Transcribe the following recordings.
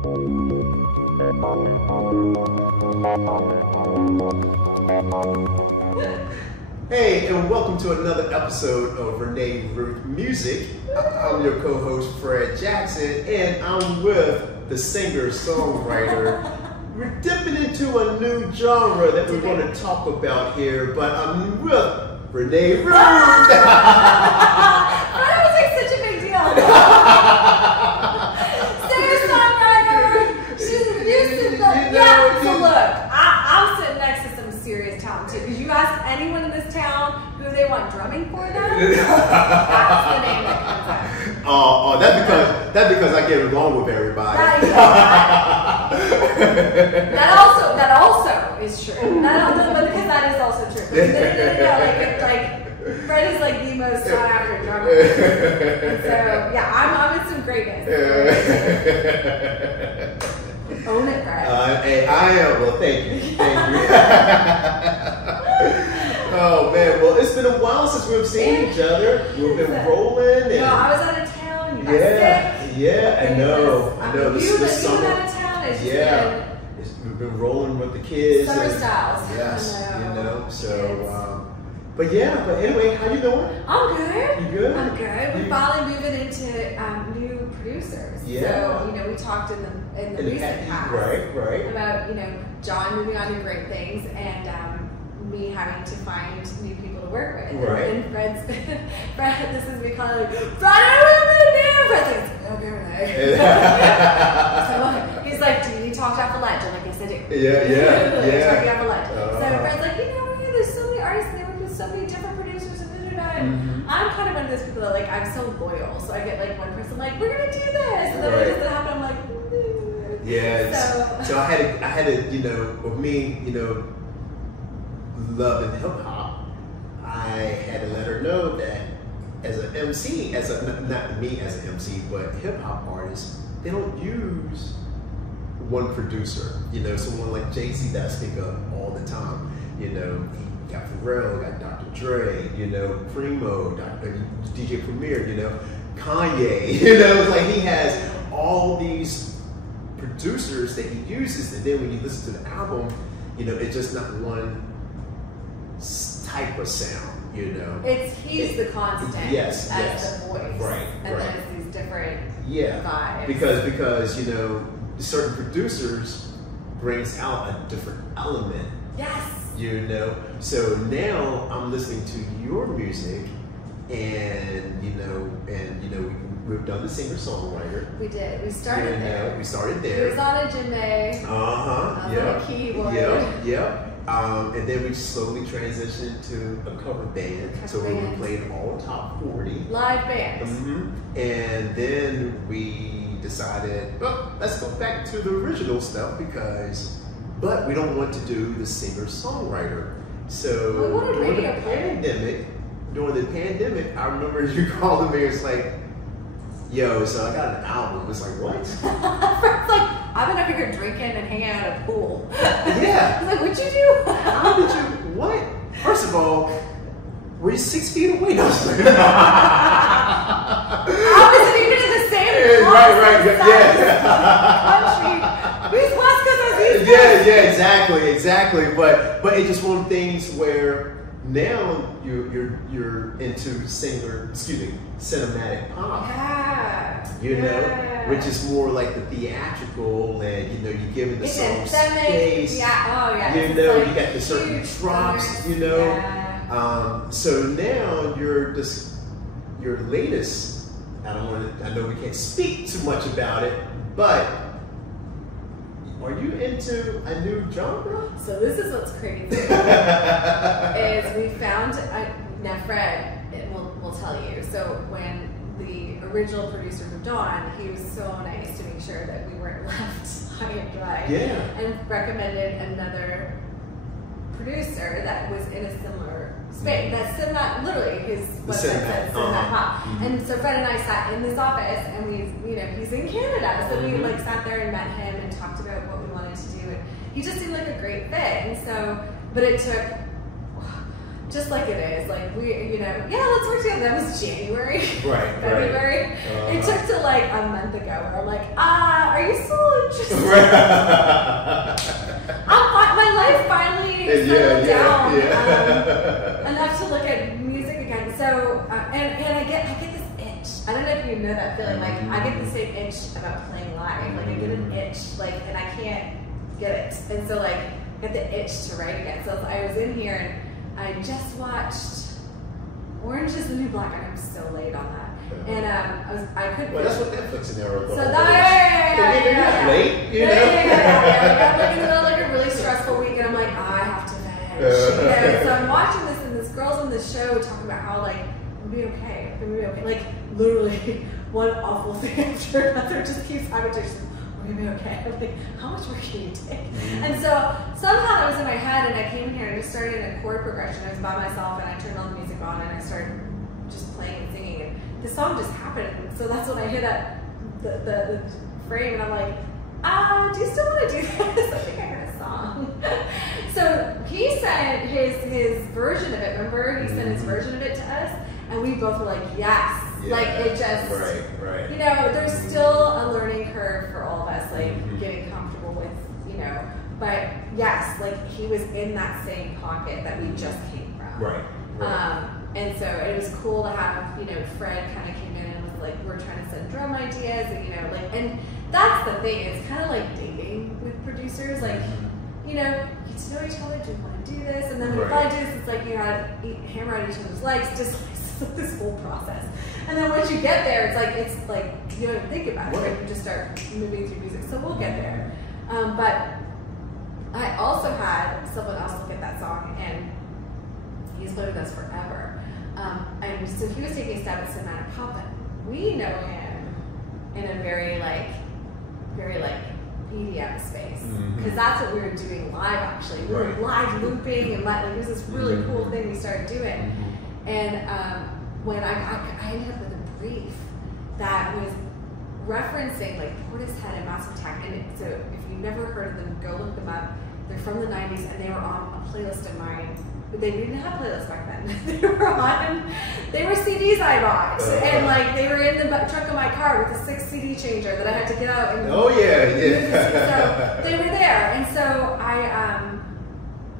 Hey, and welcome to another episode of Renee Ruth Music. I'm your co-host Fred Jackson, and I'm with the singer-songwriter. We're dipping into a new genre that we're going to talk about here, but I'm with Renee Ruth. That was like such a big deal. Singer-songwriter. She's used to the So look, I'm sitting next to some serious talent too. Because you ask anyone in this town who they want drumming for them, that's the name that comes out. Oh, that's because I get along with everybody. That also is true. Because that is also true. No, like Fred is like the most sought after drummer. And so yeah, I'm in some greatness. Own it, Fred. Hey, I am. Well, thank you. Oh man, well it's been a while since we've seen each other. We've been rolling. And no, I was out of town. You got sick. Yeah, I know. This summer. Out of town. We've been rolling with the kids. Summer styles. Yes, so. But anyway, how you doing? I'm good. You good? I'm good. We're finally moving into new producers. Yeah. So, we talked in the recent past. Right. About, John moving on to great things and me having to find new people to work with. Right. And Fred, this is me calling like, Fred, I don't know what to do. Fred's like, okay, Renee. So he's like, do you talk off the ledge? I'm like, yes, I do. Yeah. Talking off the ledge. So Fred's like, there's so many artists and they work with so many different producers and I'm kind of one of those people that like I'm so loyal, so I get like one person like we're gonna do this, and then when it doesn't happen, I'm like, so I had to with me, loving hip hop, I had to let her know that as an MC, not me as an MC, but hip hop artists, they don't use one producer. Someone like Jay-Z that I speak of all the time. You got Pharrell, got Dr. Dre, Primo, DJ Premier, Kanye, like he has all these producers that he uses, and then when you listen to the album, it's just not one type of sound, He's the constant as the voice. Right. And then it's these different vibes. Because certain producers brings out a different element. Yes. So now I'm listening to your music, and we've done the singer-songwriter. We did. We started there. We started there. He was on a djembe. Yeah. Keyboard. Yeah. And then we slowly transitioned to a cover band. So we were playing all top 40 live bands. And then we decided, well, let's go back to the original stuff but we don't want to do the singer-songwriter. So during the pandemic, I remember you calling me. It's like, yo, so I got an album. It's like, what? It's like, I've been over here drinking and hanging out at a pool. Yeah. He's like, what'd you do? How did you? What? First of all, were you 6 feet away? No. I wasn't even in the same Right. Yeah, exactly. But it's just one of the things where now you're into cinematic pop. Which is more like the theatrical, and you're giving the song space. You got the certain drops. So now your latest. I know we can't speak too much about it, but are you into a new genre? So this is what's crazy. is we found now Fred will tell you. So when the original producer moved on, he was so nice to make sure that we weren't left high and dry. Yeah. And recommended another producer that was in a similar space. That's literally his website says cinematic pop. And so Fred and I sat in this office, and he's in Canada, so we like sat there and met him and talked about what we wanted to do, and he just seemed like a great fit. And so, but it took just like it is. Like we, let's work together. That was January, right, February. It took to like a month ago where I'm like, are you still just my life finally settled down enough to look at music again. So and I get this itch. I don't know if you know that feeling. Like I get the same itch about playing live. Like I get an itch, like, and I can't get it. And so like I get the itch to write again. So I was in here and I just watched Orange is the New Black, and I'm so late on that. And I couldn't. Well, that's what Netflix and Arrow. So that late, you know. I'm like in the middle of like a really stressful week, and I'm like, I have to veg. So I'm watching this, and this girl's on the show talking about how like it'll be okay, it'll be okay. Like literally one awful thing after another just keeps happening. We're gonna be okay. I'm like, how much work can you take? And so somehow that was in my head, and I came here and I just started in a chord progression. I was by myself, and I turned all the music on, and I started just playing and singing. And the song just happened. And so that's when I hit up the frame, and I'm like, do you still want to do this? I think I heard a song. So he sent his version of it. Remember, he sent his version of it to us, and we both were like, yes. Yeah, like it just, right. You know, there's still a learning curve for all of us, like getting comfortable with, you know. But yes, like he was in that same pocket that we just came from. Right. And so it was cool to have, you know, Fred kind of came in and was like, we're trying to send drum ideas, and you know, like, and that's the thing. It's kind of like dating with producers, like, you know, you get to know each other. Do you want to do this? And then when you finally do this, it's like you gotta hammer out each other's likes, dislikes, this whole process. And then once you get there, it's like you don't even think about it. Right? You just start moving through music. So we'll get there. But I also had someone else look at that song, and he's played with us forever. And so he was taking a stab at Samantha Papa. We know him in a very like EDM space, because that's what we were doing live. Actually, we were live looping, and like it was this really cool thing we started doing. And when I ended up with a brief that was referencing like Portishead and Massive Attack. And so if you've never heard of them, go look them up. They're from the 90s, and they were on a playlist of mine. They didn't have playlists back then. They were CDs I bought, and like they were in the trunk of my car with a 6 CD changer that I had to get out and. Oh yeah. So they were there, and so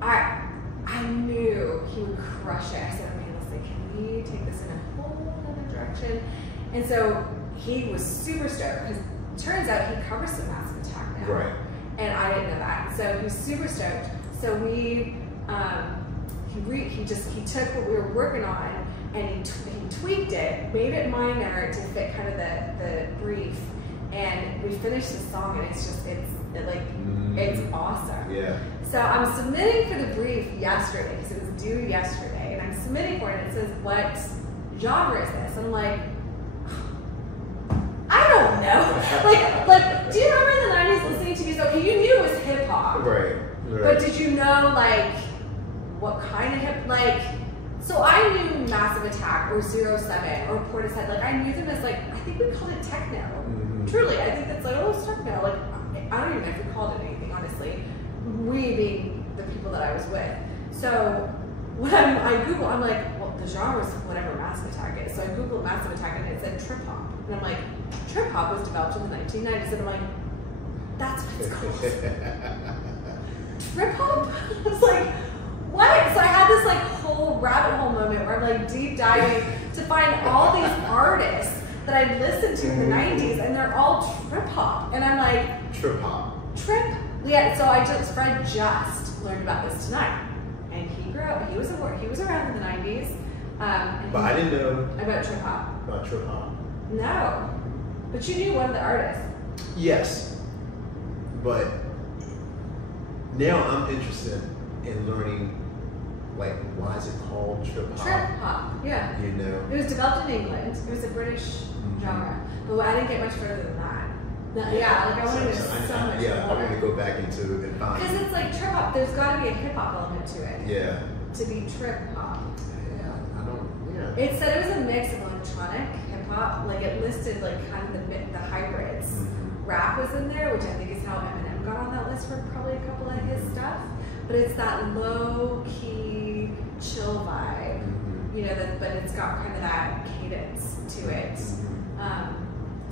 I knew he would crush it. I said, okay, listen, can we take this in a whole other direction? And so he was super stoked, because it turns out he covers some Massive Attack now. Right. And I didn't know that. So he was super stoked. So we, he took what we were working on, and he tweaked it, made it minor to fit kind of the brief, and we finished the song, and it's awesome. Yeah. So I'm submitting for the brief yesterday, because it was due yesterday, and I'm submitting for it, and it says, what genre is this? And I'm like, I don't know. like, do you remember in the 90s listening to music? Okay, you knew it was hip hop. Right. But did you know, like, what kind of so I knew Massive Attack or 07 or Portishead. Like, I knew them as, like, I think we called it techno. Truly, I think that's like, oh, it's techno. Like, I don't even know if we called it anything, honestly. We being the people that I was with. So when I Google, I'm like, well, the genre is whatever Massive Attack is. So I Googled Massive Attack, and it said trip hop. And I'm like, trip hop was developed in the 1990s. And I'm like, that's what it's called. Trip hop? I was like, what? So I had this like whole rabbit hole moment where I'm like deep diving to find all these artists that I'd listened to in the 90s, and they're all trip hop. And I'm like, trip hop. Yeah, so Fred just learned about this tonight. And he grew up, he was around in the 90s. But I didn't know about trip hop. About trip hop. No. But you knew one of the artists. Yes. But now I'm interested in learning, like, why is it called trip hop? Trip hop, yeah. You know? It was developed in England. It was a British genre. But I didn't get much further than that. Like I wanted to so much more. I want to go back into it and find. Because it's like trip hop, there's got to be a hip hop element to it. Yeah. To be trip hop. Yeah. It said it was a mix of electronic, hip hop, like it listed like kind of the hybrids. Rap was in there, which I think is how Eminem got on that list for probably a couple of his stuff. But it's that low key, chill vibe, you know. But it's got kind of that cadence to it.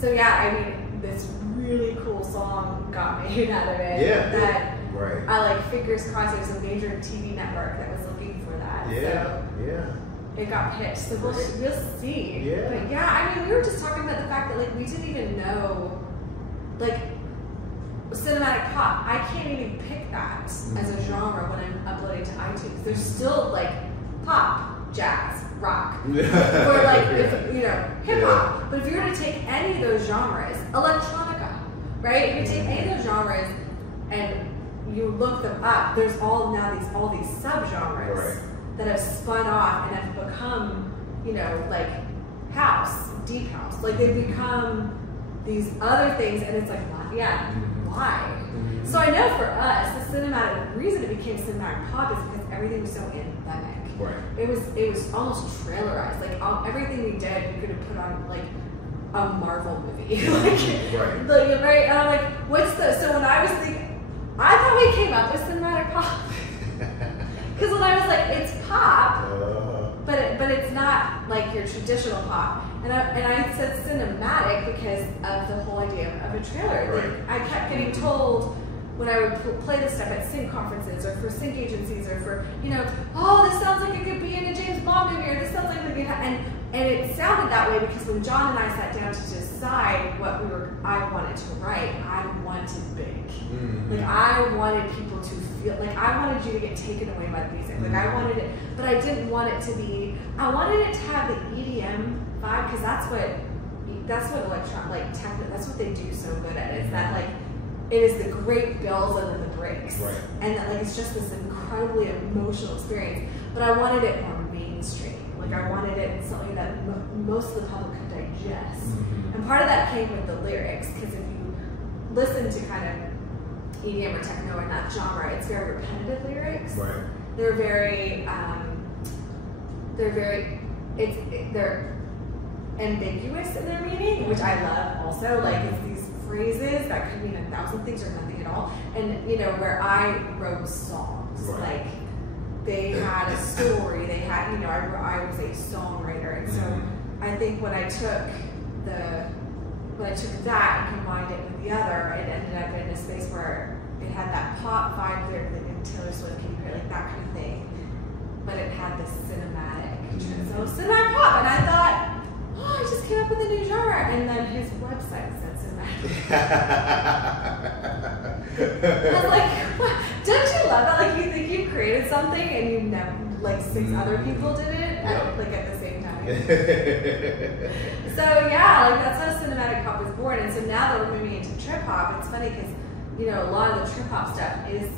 So yeah, I mean, this really cool song got made out of it. Yeah. That Right. I like fingers crossed there's a major TV network that was looking for that. Yeah. So Yeah. it got pitched. So we'll see. Yeah. But yeah, I mean, we were just talking about the fact that like we didn't even know, like, cinematic pop. I can't even pick that as a genre when I'm uploading to iTunes. There's still like pop, jazz, rock, or like if, you know, hip hop. But if you were to take any of those genres, electronica, right? If you take any of those genres and you look them up, there's all these subgenres that have spun off and have become, you know, like house, deep house. Like they've become these other things, and it's like, why? So I know for us, the reason it became cinematic pop is because everything was so anthemic. Right. It was almost trailerized. Like everything we did, we could have put on like a Marvel movie. Right. And I'm like, what's the? So when I was thinking, I thought we came up with cinematic pop. Because when I was like, it's pop, but it's not like your traditional pop. And I said cinematic because of the whole idea of a trailer. Like, I kept getting told when I would play this stuff at sync conferences or for sync agencies or for, you know, oh, this sounds like it could be in a James Bond movie, or this sounds like and it sounded that way because when John and I sat down to decide what I wanted to write, I wanted big. Like I wanted people to feel, like I wanted you to get taken away by the music. Like I wanted it, but I didn't want it to be, I wanted it to have the EDM vibe, because that's what electron, like techno, that's what they do so good at, is that like, it is the great builds and then the breaks. Right. And that like, it's just this incredibly emotional experience, but I wanted it more mainstream. Like I wanted it something that most of the public could digest. And part of that came with the lyrics, because if you listen to kind of EDM or techno in that genre, it's very repetitive lyrics. Right. They're they're ambiguous in their meaning, which I love also. Like it's these phrases that could mean 1,000 things or nothing at all. And you know, where I wrote songs, like they had a story, they had, you know, I was a songwriter, and so I think when I took that and combined it with the other, it ended up in a space where it had that pop vibe there, like in Taylor Swift, Katy Perry, like that kind of thing, but it had this cinematic, so cinematic pop, and I thought, oh, I just came up with a new genre, and then his website said cinematic. I was like, what? Don't you love that? Like you think you've created something and you never, like 6 other people did it at the same time. So yeah, like that's how cinematic pop was born. And so now that we're moving into trip hop, it's funny because, you know, a lot of the trip hop stuff is,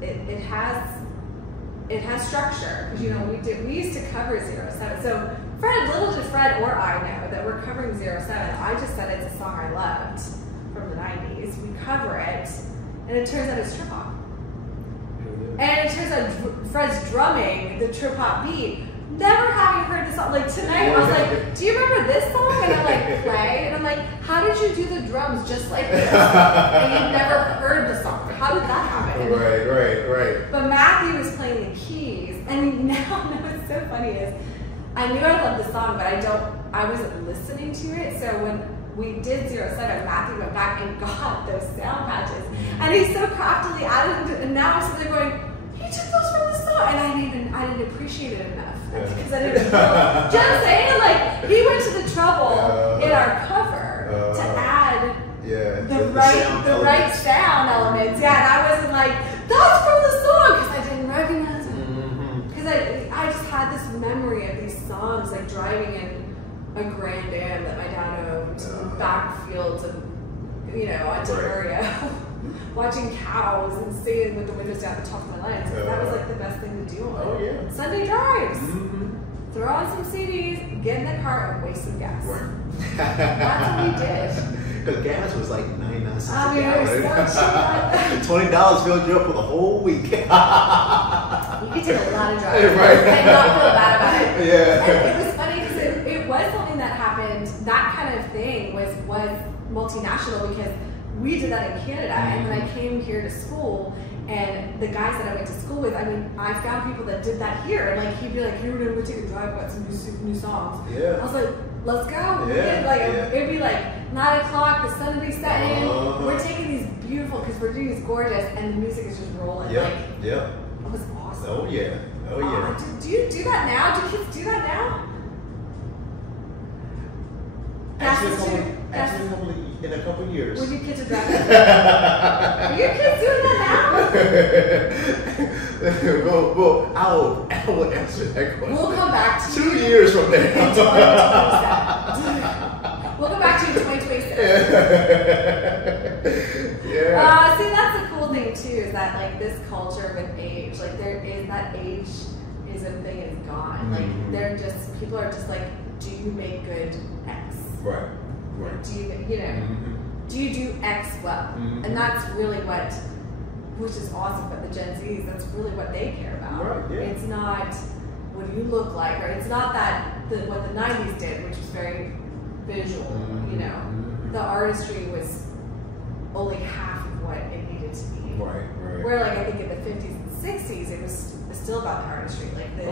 it has structure. Because, you know, we used to cover 07. So little did Fred or I know that we're covering 07. I just said it's a song I loved from the 90s. We cover it, and it turns out it's trip hop. And it turns out Fred's drumming the trip hop beat. Never having heard the song, like tonight I was like, do you remember this song? And I'm like, play. And I'm like, how did you do the drums just like this? And you've never heard the song. How did that happen? Right. But Matthew was playing the keys. And now what's so funny is, I knew I loved the song, but I wasn't listening to it. So when we did 07, Matthew went back and got those sound patches. And he so craftily added it, and now I'm sitting there going, he took those from the song. And I didn't appreciate it enough. Because I didn't know. Do you know what I'm saying? Like, he went to the trouble in our cover to add the right sound elements. Yeah, and I wasn't like, that's from the song, because I didn't recognize it. Because I just had this memory of these songs, like driving in a Grand Am that my dad owned, backfields and, you know, Ontario, watching cows and singing with the windows down at the top of my lungs. That was like the best thing to do on Sunday drives. Throw on some CDs, get in the car, and waste some gas. That's what we did. Because gas was like 99 cents I mean, a gallon. $20 filled you up for the whole week. You could take a lot of drives and not feel bad about it. And it was funny because it was something that happened. That kind of thing was multinational, because we did that in Canada, and then I came here to school, and the guys that I went to school with, I mean, I found people that did that here, and like he'd be like, "Hey, we're gonna go take a drive, got some new songs." I was like, "Let's go!" It'd be like 9 o'clock, the sun will be setting. We're taking these beautiful, because we're doing these gorgeous, and the music is just rolling. Yep, like, yep. It was awesome. Oh yeah, oh yeah. Do you do that now? Do kids do that now? Actually, in a couple years. When your kids are driving. Are your kids doing that now? well, I will answer that question. We'll come back to 2 years from now. In 2027. We'll come back to you in 2026. Yeah. See, that's the cool thing too, is that like this culture with age, like there is that ageism thing is gone. Like they're just, people are just like, do you make good X? Right. Right. Do you, do you do X well? And that's really what, which is awesome, but the Gen Zs, that's really what they care about. Right, yeah. It's not what do you look like, or it's not that what the 90s did, which was very visual, The artistry was only half of what it needed to be. Right, right. Where like I think in the 50s and 60s, it was still about the artistry. Like it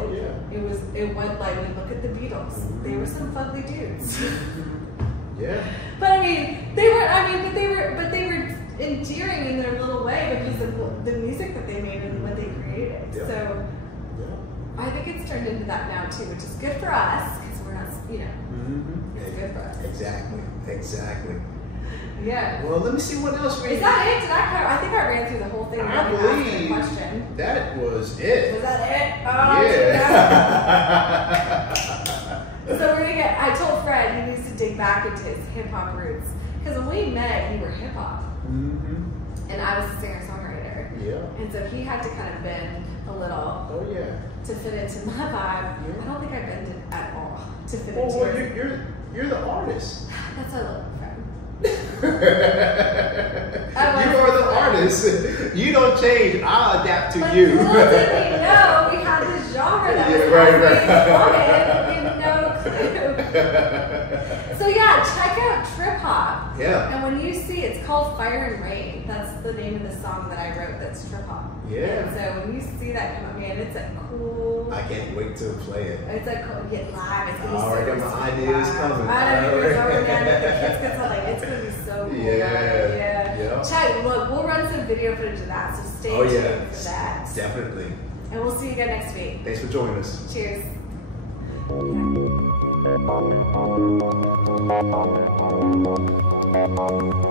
went like, when you look at the Beatles, they were some fugly dudes. Yeah. But I mean, they were endearing in their little way because of the music that they made and what they created. Yeah. So I think it's turned into that now too, which is good for us because we're not, it's good for us. Exactly. Yeah. Well, let me see what else we. Is that it? I think I ran through the whole thing. I believe question. that was it. Was that it? Oh, yeah. So we're gonna get. I told Fred he needs to dig back into his hip hop roots because when we met, you were hip hop, and I was a singer-songwriter. Yeah. And so he had to kind of bend a little. Oh yeah. To fit into my vibe. Yeah. I don't think I bended at all to fit into. Well, you're the artist. That's a little friend. You are the artist. You don't change. I'll adapt to you. Little did we know we had this genre that was happening with no clue. So yeah, check out trip hop. Yeah. And when you see, it's called Fire and Rain. That's the name of the song that I wrote. That's trip hop. Yeah. And so when you see that come up, man, it's a cool. I can't wait to play it. It's a cool. Get live. It's gonna be already got my ideas coming. I know you're over, man. The kids gonna tell like it's gonna be so cool. Yeah. Check. Look, we'll run some video footage of that. So stay tuned for that. Definitely. And we'll see you again next week. Thanks for joining us. Cheers. Yeah.